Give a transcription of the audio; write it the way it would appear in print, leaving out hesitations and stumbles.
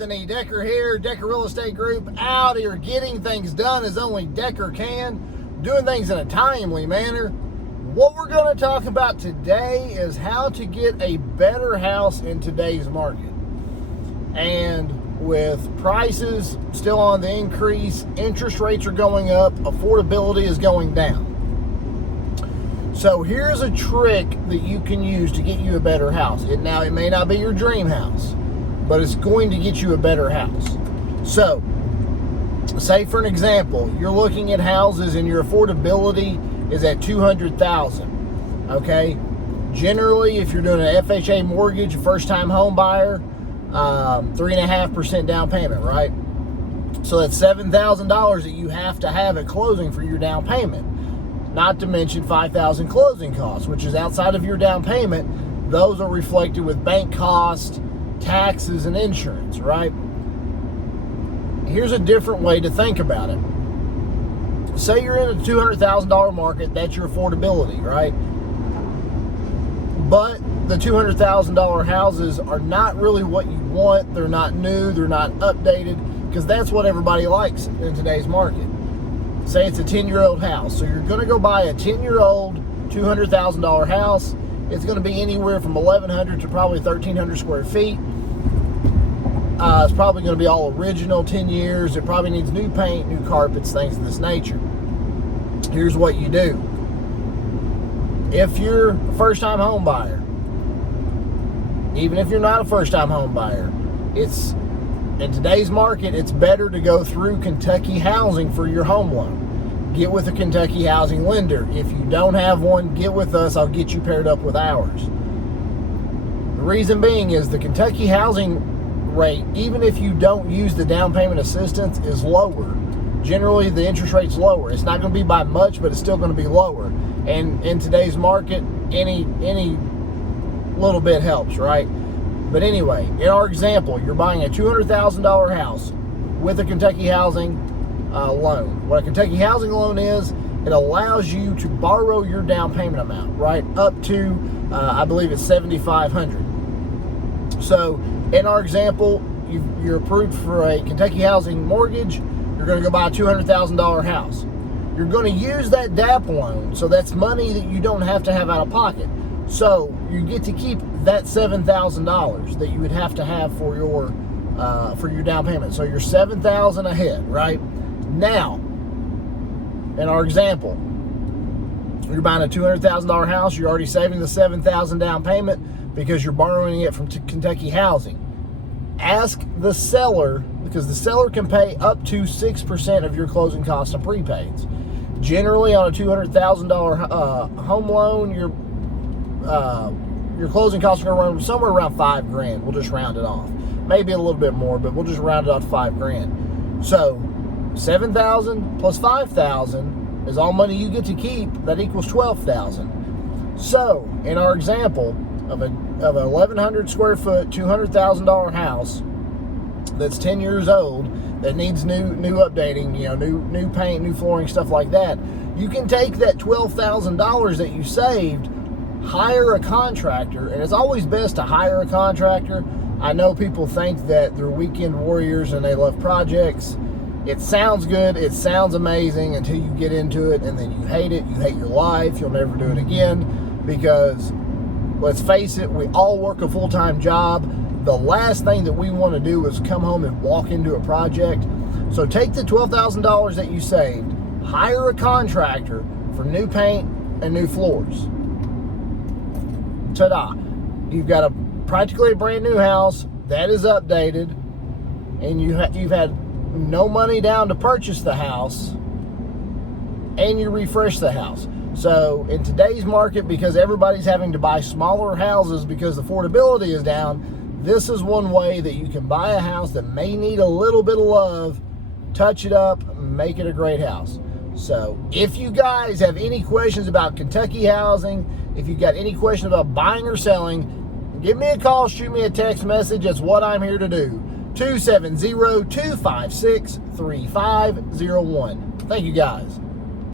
Anthony Decker here, Decker Real Estate Group, out here getting things done as only Decker can, doing things in a timely manner. What we're going to talk about today is how to get a better house in today's market. And with prices still on the increase, interest rates are going up, affordability is going down. So here's a trick that you can use to get you a better house. It may not be your dream house, but it's going to get you a better house. So, say for an example, you're looking at houses and your affordability is at $200,000. Okay, generally, if you're doing an FHA mortgage, first-time home buyer, 3.5% down payment, right? So that's $7,000 that you have to have at closing for your down payment. Not to mention $5,000 closing costs, which is outside of your down payment. Those are reflected with bank costs, taxes, and insurance, right? Here's a different way to think about it. Say you're in a $200,000 market, that's your affordability, right? But the $200,000 houses are not really what you want. They're not new, they're not updated, because that's what everybody likes in today's market. Say it's a 10-year-old house. So you're going to go buy a 10-year-old $200,000 house. It's going to be anywhere from 1,100 to probably 1,300 square feet. It's probably going to be all original, 10 years. It probably needs new paint, new carpets, things of this nature. Here's what you do. If you're a first-time home buyer, even if you're not a first-time home buyer, in today's market, it's better to go through Kentucky Housing for your home loan. Get with a Kentucky Housing lender. If you don't have one, get with us. I'll get you paired up with ours. The reason being is the Kentucky Housing rate, even if you don't use the down payment assistance, is lower. Generally, the interest rate's lower. It's not going to be by much, but it's still going to be lower. And in today's market, any little bit helps, right? But anyway, in our example, you're buying a $200,000 house with a Kentucky Housing loan. What a Kentucky Housing loan is, it allows you to borrow your down payment amount, right, up to, I believe it's $7,500. So, in our example, you're approved for a Kentucky Housing mortgage. You're going to go buy a $200,000 house. You're going to use that DAP loan, so that's money that you don't have to have out of pocket. So you get to keep that $7,000 that you would have to have for your down payment. So you're $7,000 ahead, right? Now, in our example, you're buying a $200,000 house. You're already saving the $7,000 down payment because you're borrowing it from Kentucky Housing. Ask the seller, because the seller can pay up to 6% of your closing costs and prepaids. Generally, on a $200,000 home loan, your closing costs are going to run somewhere around $5,000. We'll just round it off. Maybe a little bit more, but we'll just round it off to $5,000. So $7,000 plus $5,000 is all money you get to keep. That equals $12,000. So in our example of a 1,100 square foot, $200,000 house that's 10 years old, that needs new updating, new paint, new flooring, stuff like that, you can take that $12,000 that you saved, hire a contractor, and it's always best to hire a contractor. I know people think that they're weekend warriors and they love projects. It sounds good, it sounds amazing until you get into it, and then you hate it, you hate your life, you'll never do it again, because let's face it, we all work a full-time job. The last thing that we want to do is come home and walk into a project. So take the $12,000 that you saved, hire a contractor for new paint and new floors. Ta-da! You've got practically a brand new house that is updated, and you've had no money down to purchase the house, and you refresh the house. So in today's market, because everybody's having to buy smaller houses because affordability is down, this is one way that you can buy a house that may need a little bit of love, touch it up, make it a great house. So if you guys have any questions about Kentucky Housing, if you've got any question about buying or selling, give me a call, shoot me a text message. That's what I'm here to do. 270-256-3501. Thank you guys.